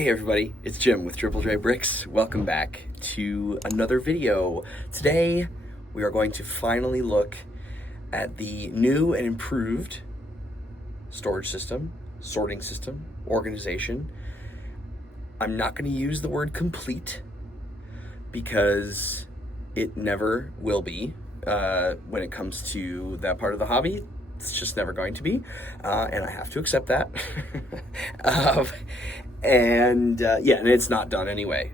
Hey everybody, it's Jim with Triple J Bricks. Welcome back to another video. Today we are going to finally look at the new and improved storage system, sorting system, organization. I'm not going to use the word complete because it never will be when it comes to that part of the hobby. It's just never going to be, and I have to accept that. And it's not done anyway.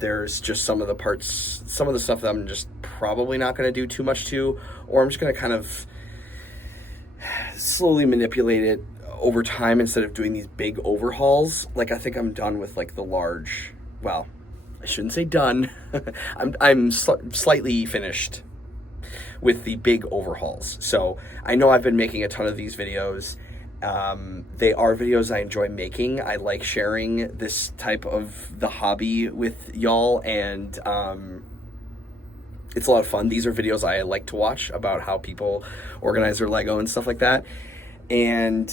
There's just some of the parts, some of the stuff that I'm just probably not going to do too much to, or I'm just going to kind of slowly manipulate it over time instead of doing these big overhauls. Like, I think I'm done with like the large, well, I shouldn't say done. I'm slightly finished with the big overhauls. So I know I've been making a ton of these videos. They are videos I enjoy making. I like sharing this type of the hobby with y'all, and it's a lot of fun. These are videos I like to watch about how people organize their Lego and stuff like that. And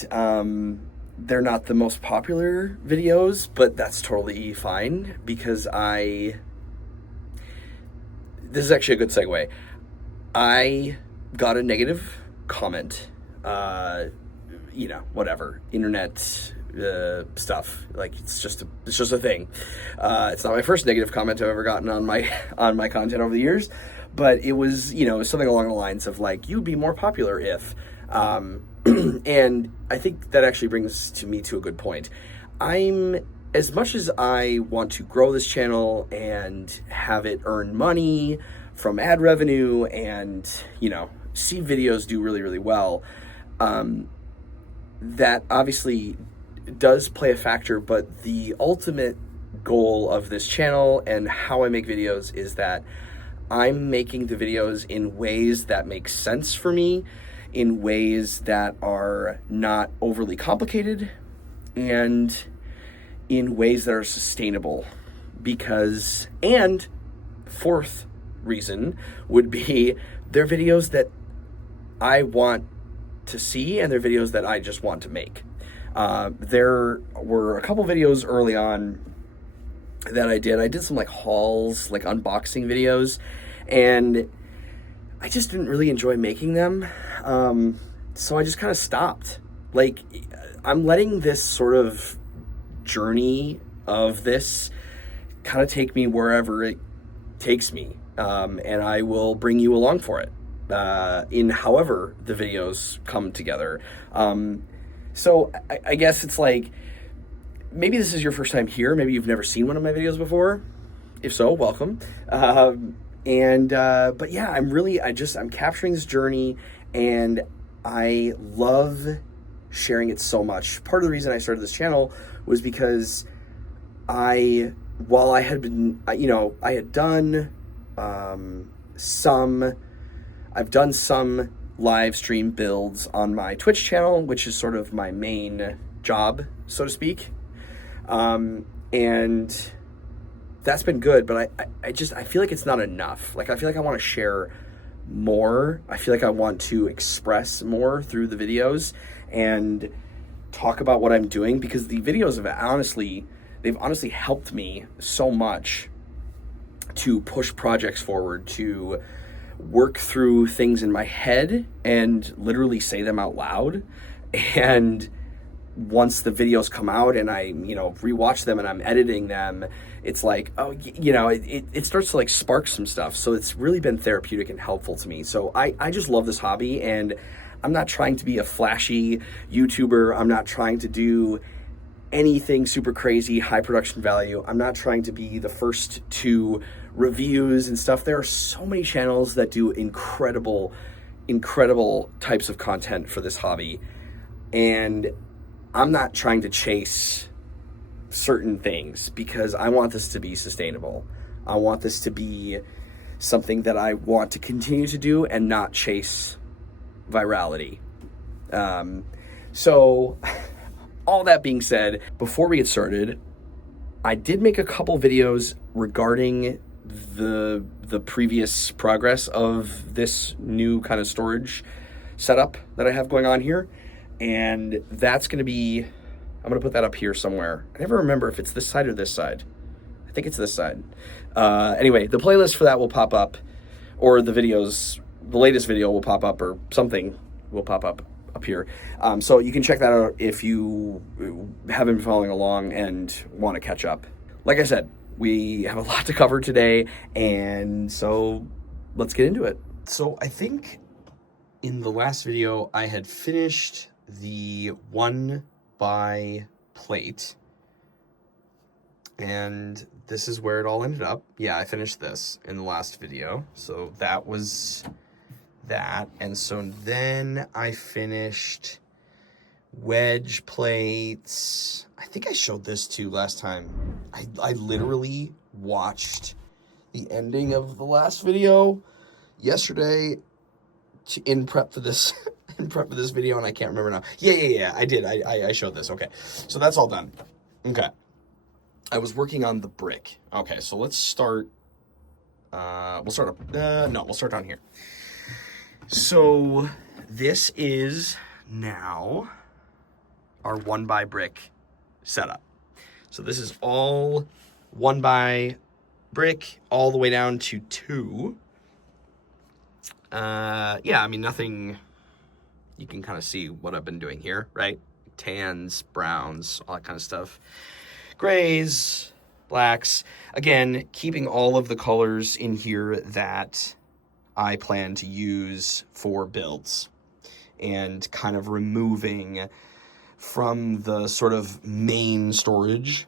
they're not the most popular videos, but that's totally fine because this is actually a good segue. I got a negative comment, whatever, internet stuff. Like, it's just a thing. It's not my first negative comment I've ever gotten on my content over the years, but it was, something along the lines of like, you'd be more popular if, and I think that actually brings me to a good point. As much as I want to grow this channel and have it earn money from ad revenue and, see videos do really, really well, that obviously does play a factor, but the ultimate goal of this channel and how I make videos is that I'm making the videos in ways that make sense for me, in ways that are not overly complicated, and in ways that are sustainable. And fourth reason would be they're videos that I want to see, and they're videos that I just want to make. There were a couple videos early on that I did some like hauls, like unboxing videos, and I just didn't really enjoy making them. So I just kind of stopped. Like, I'm letting this sort of journey of this kind of take me wherever it takes me. And I will bring you along for it, in however the videos come together. So I guess it's like, maybe this is your first time here. Maybe you've never seen one of my videos before. If so, welcome. But yeah, I'm capturing this journey, and I love sharing it so much. Part of the reason I started this channel was because I had done I've done some live stream builds on my Twitch channel, which is sort of my main job, so to speak. And that's been good, but I feel like it's not enough. Like, I feel like I want to share more. I feel like I want to express more through the videos and talk about what I'm doing, because the videos they've honestly helped me so much to push projects forward, to work through things in my head and literally say them out loud. And once the videos come out and I, rewatch them and I'm editing them, it's like, it starts to like spark some stuff. So it's really been therapeutic and helpful to me. So I just love this hobby, and I'm not trying to be a flashy YouTuber. I'm not trying to do anything super crazy, high production value. I'm not trying to be the first to reviews and stuff. There are so many channels that do incredible types of content for this hobby, and I'm not trying to chase certain things because I want this to be sustainable. I want this to be something that I want to continue to do and not chase virality. So all that being said, before we get started, I did make a couple videos regarding the previous progress of this new kind of storage setup that I have going on here, and that's going to be I'm going to put that up here somewhere. I never remember if it's this side or this side. I think it's this side. Anyway, the playlist for that will pop up, or the latest video will pop up, or something will pop up here. So you can check that out if you haven't been following along and want to catch up. Like I said, we have a lot to cover today, and so let's get into it. So I think in the last video, I had finished the 1x plate, and this is where it all ended up. Yeah, I finished this in the last video, so that was that. And so then I finished wedge plates. I think I showed this too last time. I literally watched the ending of the last video yesterday in prep for this video, and I can't remember now. Yeah, I did. I showed this. Okay, so that's all done. Okay, I was working on the brick. Okay, so let's start. We'll start up. No, we'll start down here. So this is now our 1x brick setup. So this is all 1x brick all the way down to 2. Yeah, I mean, nothing, you can kind of see what I've been doing here, right? Tans, browns, all that kind of stuff. Grays, blacks. Again, keeping all of the colors in here that I plan to use for builds, and kind of removing from the sort of main storage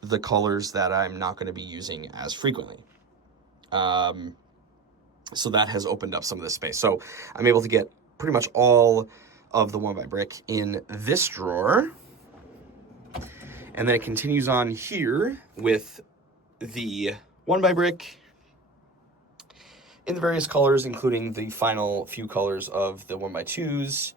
the colors that I'm not going to be using as frequently. So that has opened up some of this space. So I'm able to get pretty much all of the 1x brick in this drawer. And then it continues on here with the 1x brick in the various colors, including the final few colors of the 1x2s.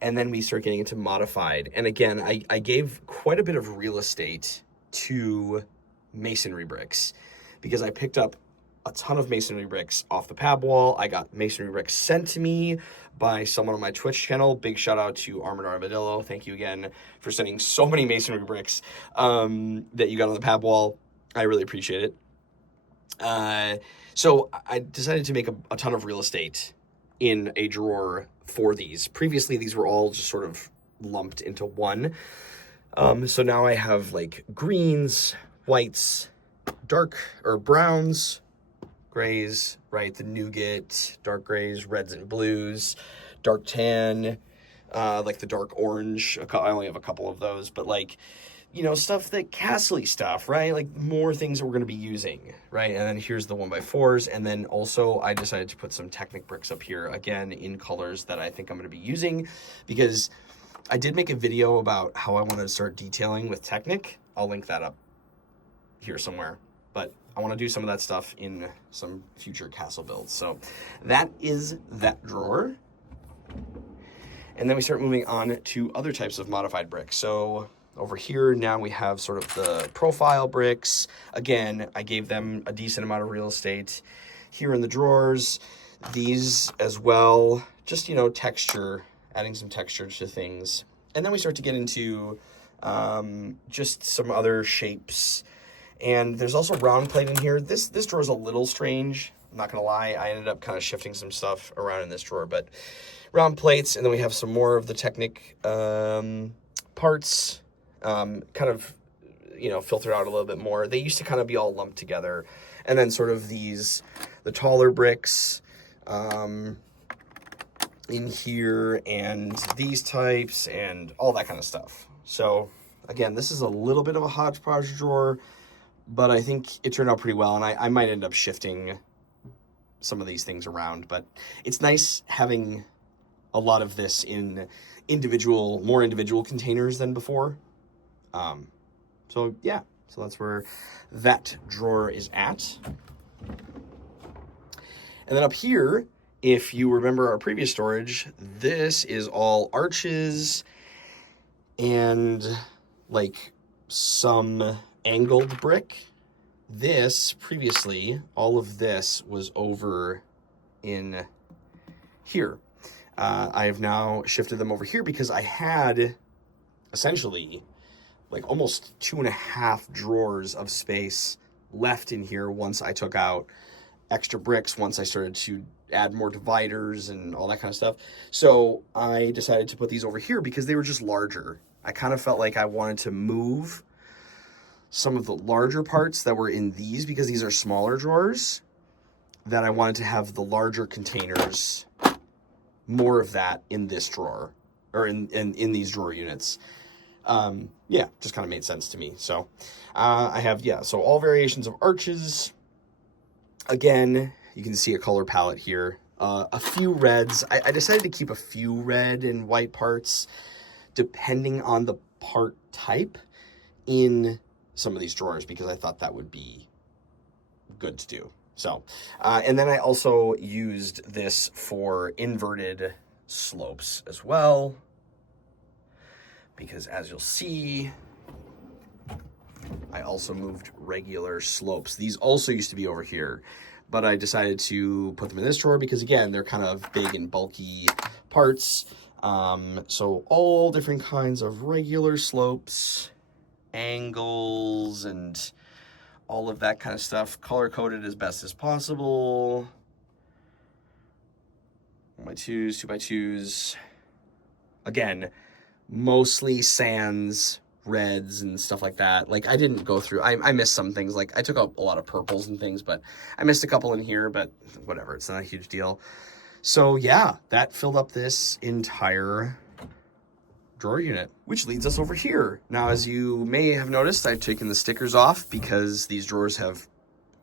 And then we start getting into modified. And again, I gave quite a bit of real estate to masonry bricks, because I picked up a ton of masonry bricks off the pab wall. I got masonry bricks sent to me by someone on my Twitch channel. Big shout out to Armored Armadillo. Thank you again for sending so many masonry bricks that you got on the pab wall. I really appreciate it. So I decided to make a ton of real estate in a drawer for these. Previously, these were all just sort of lumped into one. So now I have like greens, whites, dark or browns, grays, right? The nougat, dark grays, reds and blues, dark tan, like the dark orange. I only have a couple of those, but like, you know, stuff that Castle-y stuff, right? Like more things that we're going to be using, right? And then here's the 1x4s. And then also I decided to put some Technic bricks up here, again, in colors that I think I'm going to be using, because I did make a video about how I want to start detailing with Technic. I'll link that up here somewhere, but I want to do some of that stuff in some future castle builds. So that is that drawer. And then we start moving on to other types of modified bricks. So over here, now we have sort of the profile bricks. Again, I gave them a decent amount of real estate here in the drawers. These as well, just, you know, texture, adding some texture to things. And then we start to get into just some other shapes. And there's also round plate in here. This drawer is a little strange. I'm not going to lie. I ended up kind of shifting some stuff around in this drawer, but round plates. And then we have some more of the Technic parts, kind of, you know, filtered out a little bit more. They used to kind of be all lumped together. And then sort of the taller bricks in here, and these types, and all that kind of stuff. So again, this is a little bit of a hodgepodge drawer, but I think it turned out pretty well, and I might end up shifting some of these things around, but it's nice having a lot of this in more individual containers than before. So yeah, so that's where that drawer is at. And then up here, if you remember our previous storage, this is all arches and like some angled brick. This previously, all of this was over in here. I have now shifted them over here because I had essentially like almost 2.5 drawers of space left in here once I took out extra bricks, once I started to add more dividers and all that kind of stuff. So I decided to put these over here because they were just larger. I kind of felt like I wanted to move some of the larger parts that were in these, because these are smaller drawers, that I wanted to have the larger containers, more of that in this drawer, or in these drawer units. Yeah, just kind of made sense to me. So I have, yeah, so all variations of arches. Again, you can see a color palette here. A few reds. I decided to keep a few red and white parts depending on the part type in some of these drawers, because I thought that would be good to do. So, and then I also used this for inverted slopes as well, because as you'll see, I also moved regular slopes. These also used to be over here, but I decided to put them in this drawer because, again, they're kind of big and bulky parts. So all different kinds of regular slopes, angles, and all of that kind of stuff, color-coded as best as possible. 1x2s, 2x2s. Again, mostly sands, reds, and stuff like that. Like, I didn't go through, I missed some things. Like, I took out a lot of purples and things, but I missed a couple in here, but whatever, it's not a huge deal. So yeah, that filled up this entire drawer unit, which leads us over here. Now, as you may have noticed, I've taken the stickers off because these drawers have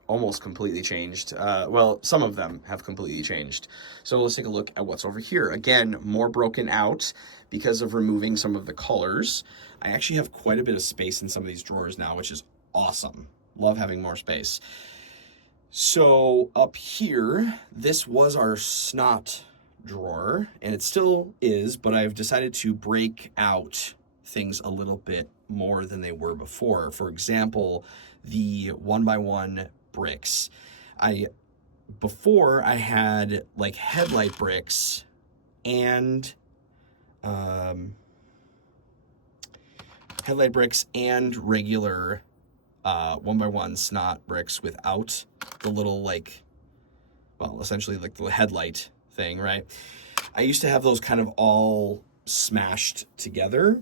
almost completely changed. Well, some of them have completely changed. So let's take a look at what's over here. Again, more broken out because of removing some of the colors. I actually have quite a bit of space in some of these drawers now, which is awesome. Love having more space. So up here, this was our snot drawer, and it still is, but I've decided to break out things a little bit more than they were before. For example, the 1x1 bricks. Before I had like headlight bricks and regular 1x1 snot bricks without the little, like, well, essentially like the headlight thing, right? I used to have those kind of all smashed together.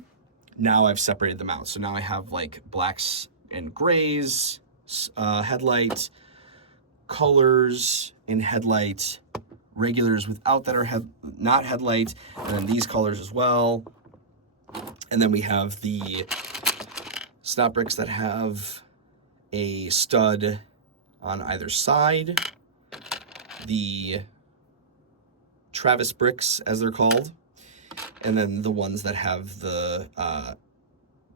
Now I've separated them out. So now I have like blacks and grays, headlight, colors in headlight, regulars without that are not headlight, and then these colors as well. And then we have the snot bricks that have a stud on either side, the Travis bricks, as they're called, and then the ones that have the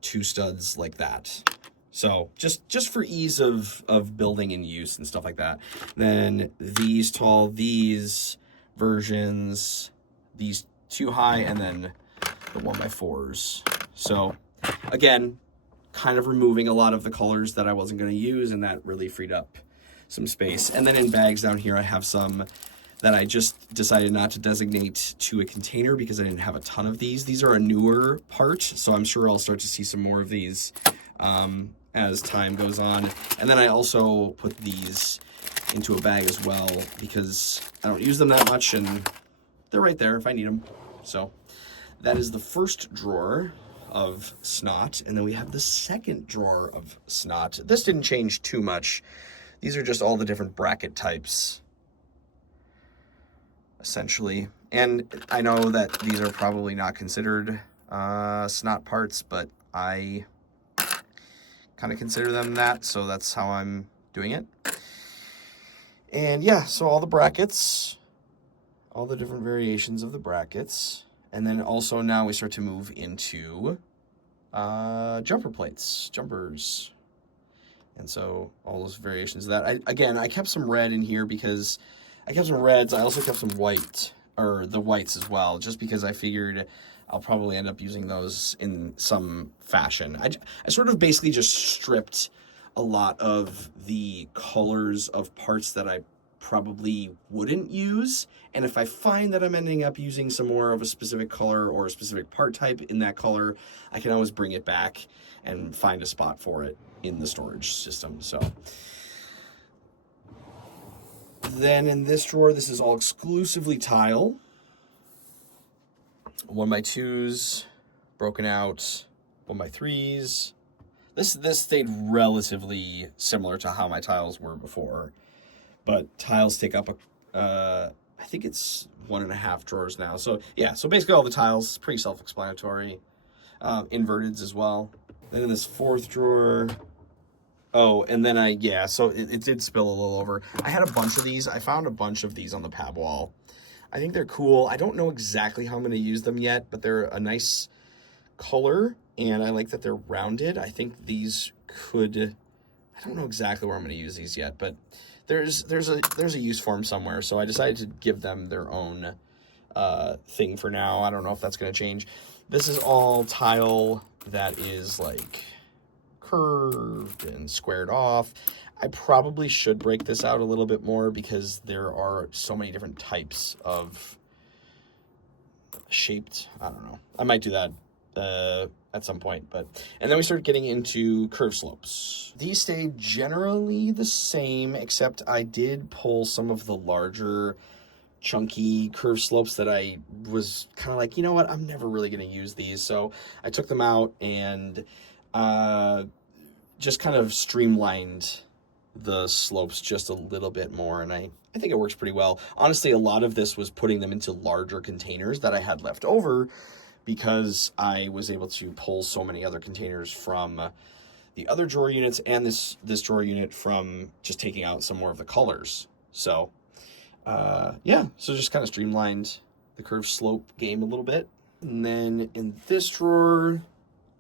2 studs like that. So just for ease of building and use and stuff like that. Then these tall, these versions, these 2 high, and then the 1x4s. So again, kind of removing a lot of the colors that I wasn't going to use, and that really freed up some space. And then in bags down here, I have some that I just decided not to designate to a container because I didn't have a ton of these. These are a newer part, so I'm sure I'll start to see some more of these as time goes on. And then I also put these into a bag as well because I don't use them that much, and they're right there if I need them. So that is the first drawer of snot, and then we have the second drawer of snot. This didn't change too much. These are just all the different bracket types, essentially. And I know that these are probably not considered snot parts, but I kind of consider them that, so that's how I'm doing it. And yeah, so all the brackets, all the different variations of the brackets. And then also now we start to move into jumper plates, jumpers. And so all those variations of that. I kept some red in here because I kept some reds. I also kept some white, or the whites as well, just because I figured I'll probably end up using those in some fashion. I sort of basically just stripped a lot of the colors of parts that I probably wouldn't use. And if I find that I'm ending up using some more of a specific color or a specific part type in that color, I can always bring it back and find a spot for it in the storage system. So then in this drawer, this is all exclusively tile. 1x2s, broken out, 1x3s. This stayed relatively similar to how my tiles were before, but tiles take up I think it's 1.5 drawers now. So yeah, so basically all the tiles, pretty self-explanatory. Inverteds as well. Then in this 4th drawer, oh, and then so it did spill a little over. I had a bunch of these. I found a bunch of these on the pab wall. I think they're cool. I don't know exactly how I'm going to use them yet, but they're a nice color, and I like that they're rounded. I think these could, I don't know exactly where I'm going to use these yet, but there's a use for them somewhere, so I decided to give them their own thing for now. I don't know if that's going to change. This is all tile that is like curved and squared off. I probably should break this out a little bit more because there are so many different types of shaped, I don't know. I might do that at some point, and then we started getting into curve slopes. These stayed generally the same, except I did pull some of the larger chunky curve slopes that I was kind of like, you know what, I'm never really going to use these. So I took them out and just kind of streamlined the slopes just a little bit more, and I think it works pretty well. Honestly, a lot of this was putting them into larger containers that I had left over because I was able to pull so many other containers from the other drawer units and this drawer unit from just taking out some more of the colors. So yeah, so just kind of streamlined the curve slope game a little bit. And then in this drawer,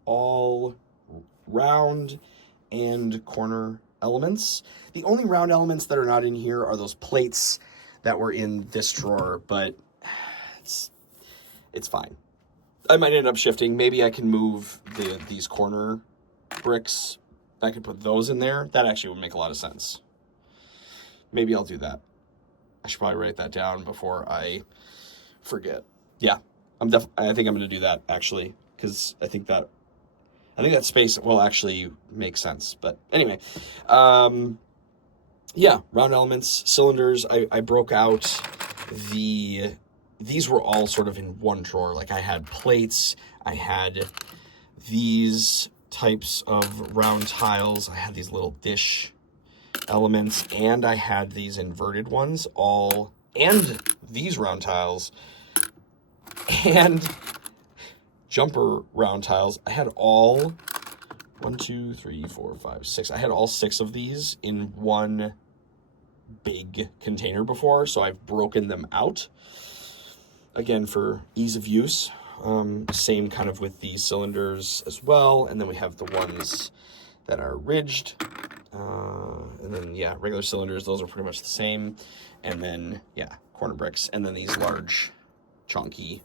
all round and corner elements. The only round elements that are not in here are those plates that were in this drawer, but it's fine. I might end up shifting. Maybe I can move these corner bricks. I could put those in there. That actually would make a lot of sense. Maybe I'll do that. I should probably write that down before I forget. Yeah, I think I'm going to do that actually, because I think that space will actually make sense. But anyway, yeah, round elements, cylinders. I broke out these were all sort of in one drawer. Like I had plates, I had these types of round tiles, I had these little dish elements, and I had these inverted ones and these round tiles, and jumper round tiles. I had all 1, 2, 3, 4, 5, 6. I had all 6 of these in one big container before, so I've broken them out again for ease of use. Same kind of with the cylinders as well, and then we have the ones that are ridged, and then yeah, regular cylinders. Those are pretty much the same, and then yeah, corner bricks, and then these large chunky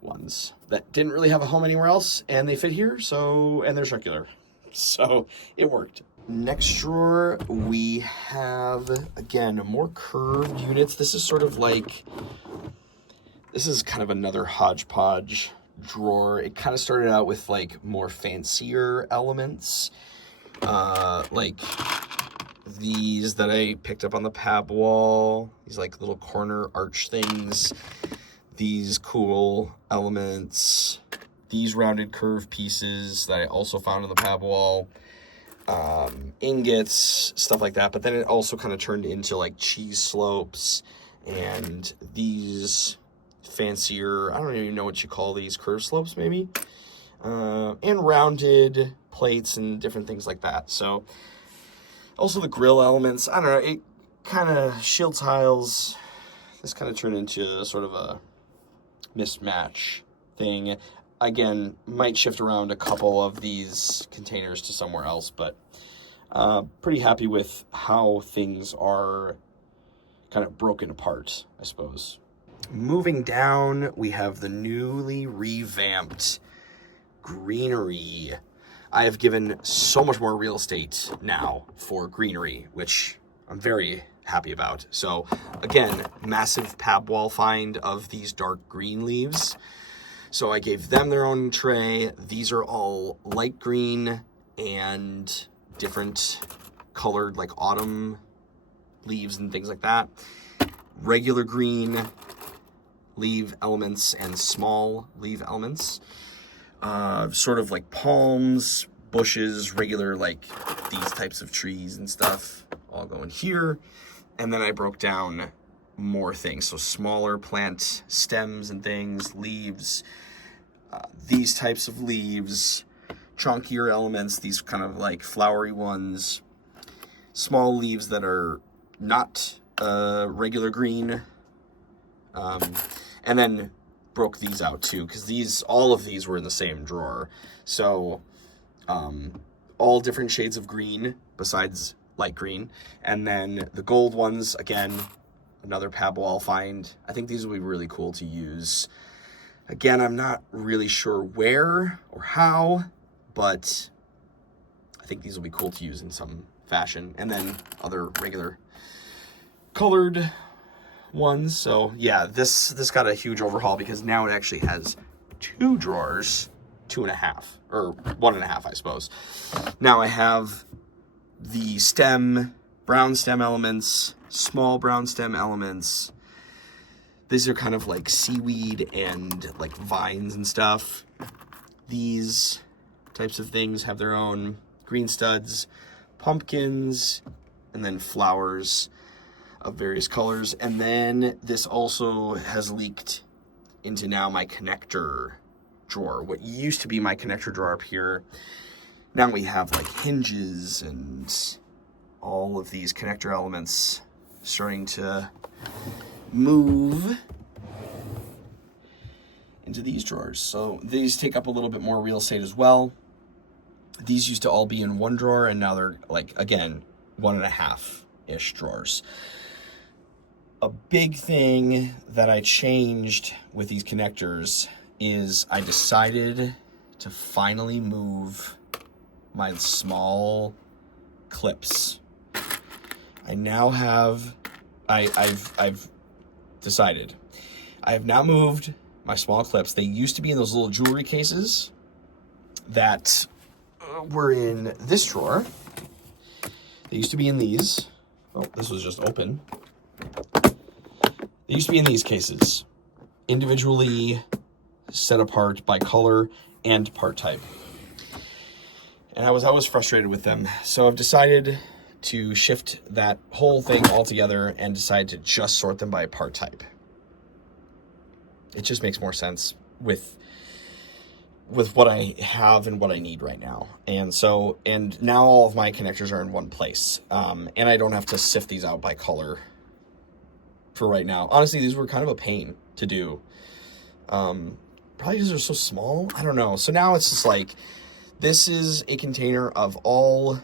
ones that didn't really have a home anywhere else, and they fit here, so, and they're circular, so it worked. Next drawer, we have, again, more curved units. This is sort of like, this is kind of another hodgepodge drawer. It kind of started out with like more fancier elements, like these that I picked up on the pab wall, these like little corner arch things, these cool elements, these rounded curve pieces that I also found on the pab wall, ingots, stuff like that. But then it also kind of turned into like cheese slopes and these fancier, I don't even know what you call these, curve slopes maybe, and rounded plates and different things like that. So also the grill elements, I don't know, it kind of shield tiles. This kind of turned into sort of a mismatch thing. Again, might shift around a couple of these containers to somewhere else, but pretty happy with how things are kind of broken apart, I suppose. Moving down, we have the newly revamped greenery. I have given so much more real estate now for greenery, which I'm very, happy about. So again, massive pab wall find of these dark green leaves. So I gave them their own tray. These are all light green and different colored, like autumn leaves and things like that. Regular green leaf elements and small leaf elements. Sort of like palms, bushes, regular like these types of trees and stuff all go in here. And then I broke down more things. So smaller plant stems and things, leaves, these types of leaves, chunkier elements, these kind of like flowery ones, small leaves that are not regular green, and then broke these out too, because all of these were in the same drawer. So all different shades of green besides light green, and then the gold ones, again, another pab wall find. I think these will be really cool to use. Again, I'm not really sure where or how, but I think these will be cool to use in some fashion. And then other regular colored ones. So yeah, this got a huge overhaul because now it actually has 2 drawers, 2.5, or 1.5, I suppose. Now I have the stem, brown stem elements, small brown stem elements. These are kind of like seaweed and like vines and stuff. These types of things have their own green studs, pumpkins, and then flowers of various colors. And then this also has leaked into now my connector drawer. What used to be my connector drawer up here, now we have like hinges and all of these connector elements starting to move into these drawers. So these take up a little bit more real estate as well. These used to all be in one drawer, and now they're like, again, 1.5-ish drawers. A big thing that I changed with these connectors is I decided to finally move my small clips. I now have, I've decided. I have now moved my small clips. They used to be in those little jewelry cases that were in this drawer. They used to be in these. Oh, this was just open. They used to be in these cases, individually set apart by color and part type. And I was always frustrated with them. So I've decided to shift that whole thing altogether and decide to just sort them by part type. It just makes more sense with what I have and what I need right now. And now all of my connectors are in one place. And I don't have to sift these out by color for right now. Honestly, these were kind of a pain to do. Probably because they're so small. I don't know. So now it's just like, this is a container of all,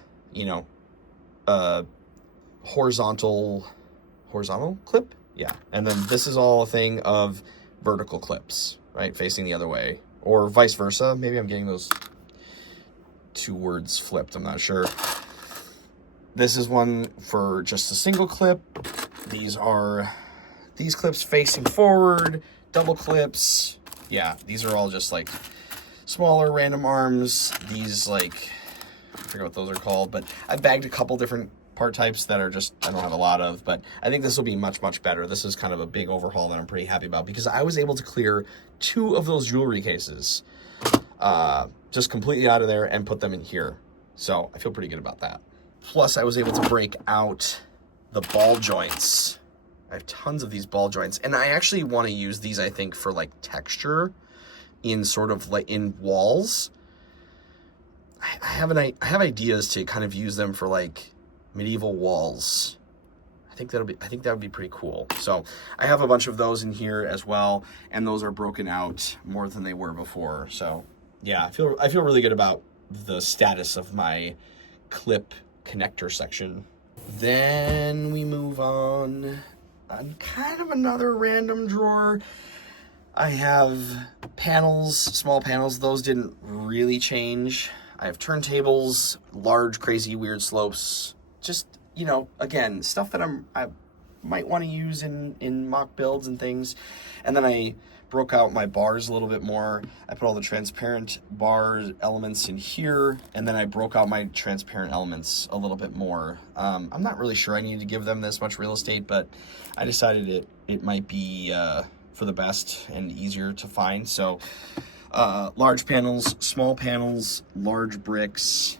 horizontal clip. Yeah. And then this is all a thing of vertical clips, right? Facing the other way, or vice versa. Maybe I'm getting those 2 words flipped. I'm not sure. This is one for just a single clip. These are these clips facing forward, double clips. Yeah, these are all just like smaller random arms. These like, I forget what those are called, but I bagged a couple different part types that are just, I don't have a lot of, but I think this will be much, much better. This is kind of a big overhaul that I'm pretty happy about because I was able to clear 2 of those jewelry cases just completely out of there and put them in here. So I feel pretty good about that. Plus I was able to break out the ball joints. I have tons of these ball joints, and I actually want to use these, I think, for like texture in sort of like in walls. I have ideas to kind of use them for like medieval walls. I think that would be pretty cool. So I have a bunch of those in here as well, and those are broken out more than they were before. So yeah, I feel really good about the status of my clip connector section. Then we move on kind of another random drawer. I have panels, small panels. Those didn't really change. I have turntables, large, crazy, weird slopes. Just, you know, again, stuff that I might want to use in mock builds and things. And then I broke out my bars a little bit more. I put all the transparent bar elements in here, and then I broke out my transparent elements a little bit more. I'm not really sure I need to give them this much real estate, but I decided it might be for the best and easier to find. So large panels, small panels, large bricks,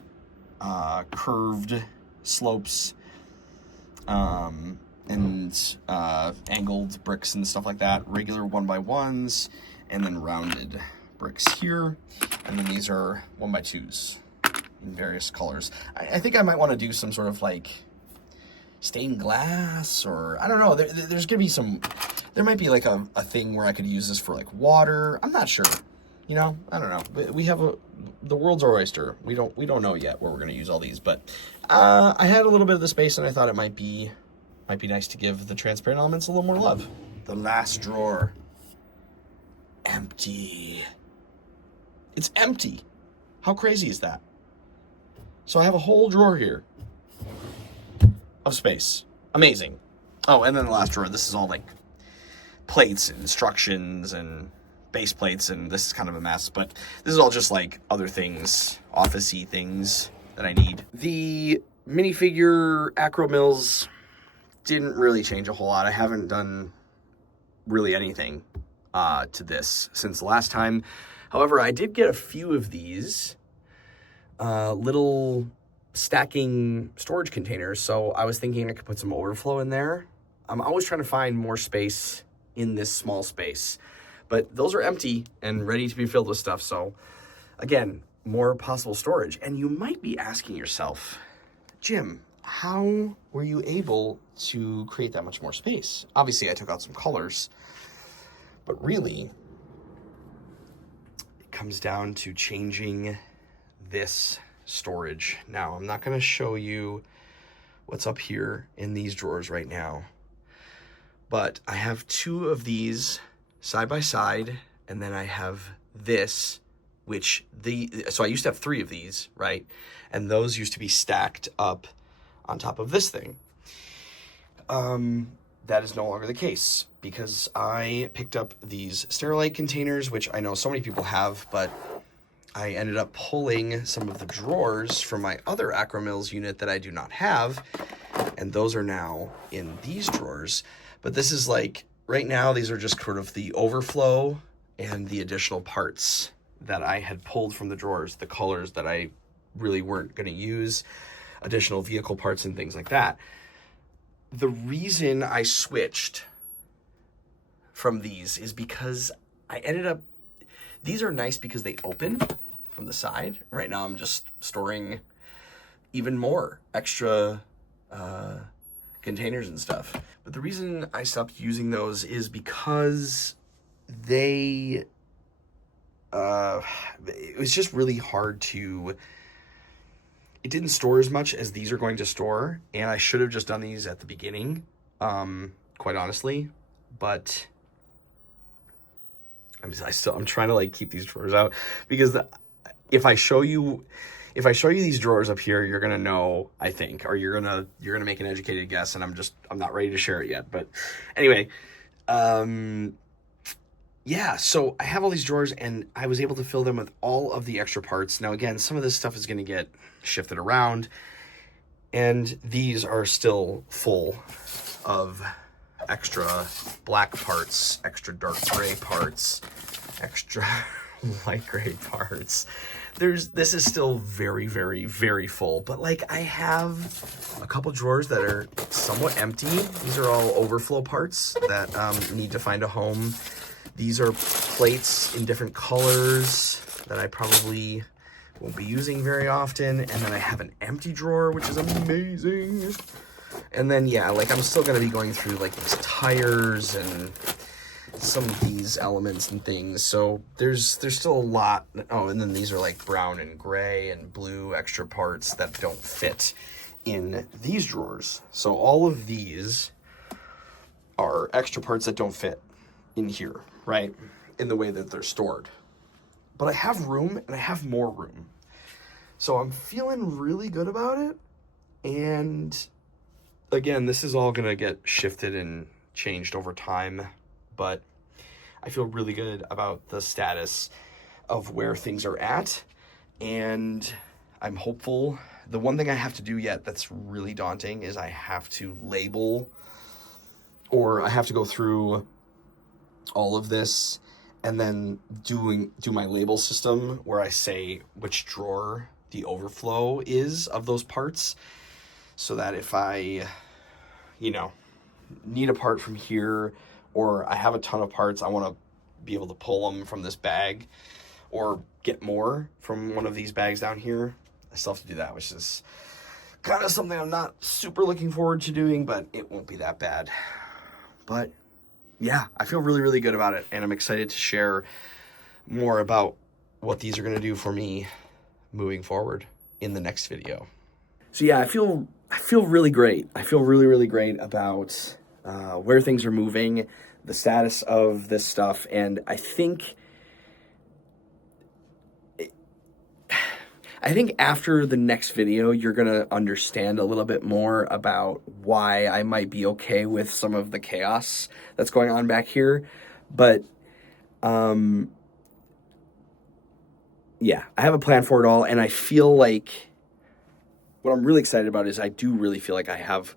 curved slopes, and angled bricks and stuff like that, regular 1x1s, and then rounded bricks here, and then these are 1x2s in various colors. I think I might want to do some sort of like stained glass, or I don't know, there's gonna be some, there might be like a thing where I could use this for like water. I'm not sure, you know, I don't know. We have the world's our oyster. We don't know yet where we're gonna use all these, but I had a little bit of the space, and I thought it might be nice to give the transparent elements a little more love. The last drawer, empty. It's empty. How crazy is that? So I have a whole drawer here of space. Amazing. Oh, and then the last drawer, this is all like plates and instructions and base plates, and this is kind of a mess, but this is all just like other things, office-y things that I need. The minifigure acro mills didn't really change a whole lot. I haven't done really anything to this since the last time. However, I did get a few of these little stacking storage containers, so I was thinking I could put some overflow in there. I'm always trying to find more space in this small space, but those are empty and ready to be filled with stuff. So again, more possible storage. And you might be asking yourself, Jim, how were you able to create that much more space? Obviously, I took out some colors, but really, it comes down to changing this storage. Now, I'm not going to show you what's up here in these drawers right now, but I have two of these side by side, and then I have this, so I used to have three of these, right? And those used to be stacked up on top of this thing. That is no longer the case because I picked up these Sterilite containers, which I know so many people have, but I ended up pulling some of the drawers from my other Acromills unit that I do not have, and those are now in these drawers. But this is like, right now, these are just sort of the overflow and the additional parts that I had pulled from the drawers, the colors that I really weren't going to use, additional vehicle parts and things like that. The reason I switched from these is because I ended up, these are nice because they open from the side. Right now I'm just storing even more extra containers and stuff. But the reason I stopped using those is because they, it was just really hard to, it didn't store as much as these are going to store, and I should have just done these at the beginning, quite honestly, but I'm trying to like keep these drawers out, because if I show you these drawers up here, you're gonna know, I think, or you're gonna make an educated guess, and I'm not ready to share it yet. But anyway, yeah, so I have all these drawers, and I was able to fill them with all of the extra parts. Now, again, some of this stuff is going to get shifted around, and these are still full of extra black parts, extra dark gray parts, extra light gray parts. This is still very, very, very full, but like I have a couple drawers that are somewhat empty. These are all overflow parts that need to find a home. These are plates in different colors that I probably won't be using very often. And then I have an empty drawer, which is amazing. And then, yeah, like I'm still going to be going through like these tires and some of these elements and things. So there's still a lot. Oh, and then these are like brown and gray and blue extra parts that don't fit in these drawers. So all of these are extra parts that don't fit in here, right? In the way that they're stored. But I have room, and I have more room. So I'm feeling really good about it. And Again, this is all gonna get shifted and changed over time, but I feel really good about the status of where things are at, and I'm hopeful. The one thing I have to do yet that's really daunting is I have to label, or I have to go through all of this and then do my label system where I say which drawer the overflow is of those parts, so that if I, need a part from here, or I have a ton of parts, I want to be able to pull them from this bag or get more from one of these bags down here. I still have to do that, which is kind of something I'm not super looking forward to doing, but it won't be that bad. But yeah, I feel really, really good about it, and I'm excited to share more about what these are going to do for me moving forward in the next video. So yeah, I feel really great. I feel really, really great about where things are moving, the status of this stuff, and I think after the next video, you're going to understand a little bit more about why I might be okay with some of the chaos that's going on back here. But, yeah, I have a plan for it all, and I feel like what I'm really excited about is I do really feel like I have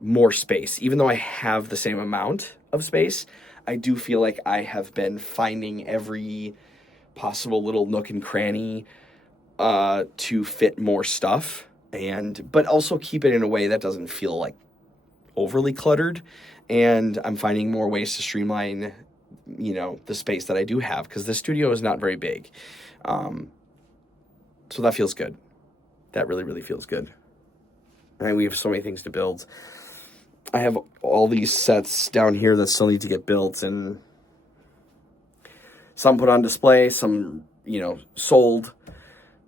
more space. Even though I have the same amount of space, I do feel like I have been finding every possible little nook and cranny to fit more stuff, but also keep it in a way that doesn't feel like overly cluttered. And I'm finding more ways to streamline, the space that I do have, because the studio is not very big. So that feels good. That really, really feels good. And we have so many things to build. I have all these sets down here that still need to get built, and some put on display, some, sold,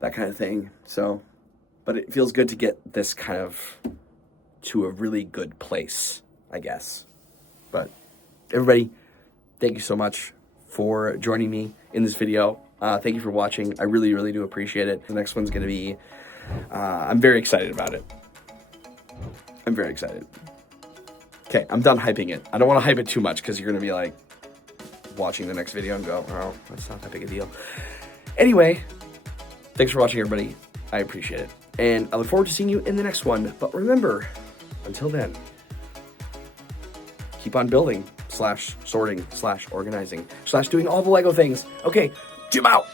that kind of thing. So, but it feels good to get this kind of to a really good place, I guess. But everybody, thank you so much for joining me in this video. Thank you for watching. I really, really do appreciate it. The next one's going to be, I'm very excited about it. I'm very excited. Okay, I'm done hyping it. I don't want to hype it too much because you're going to be like watching the next video and go, oh, that's not that big a deal. Anyway, thanks for watching, everybody. I appreciate it. And I look forward to seeing you in the next one. But remember, until then, keep on building, /sorting, /organizing, /doing all the Lego things. Okay, Jim out.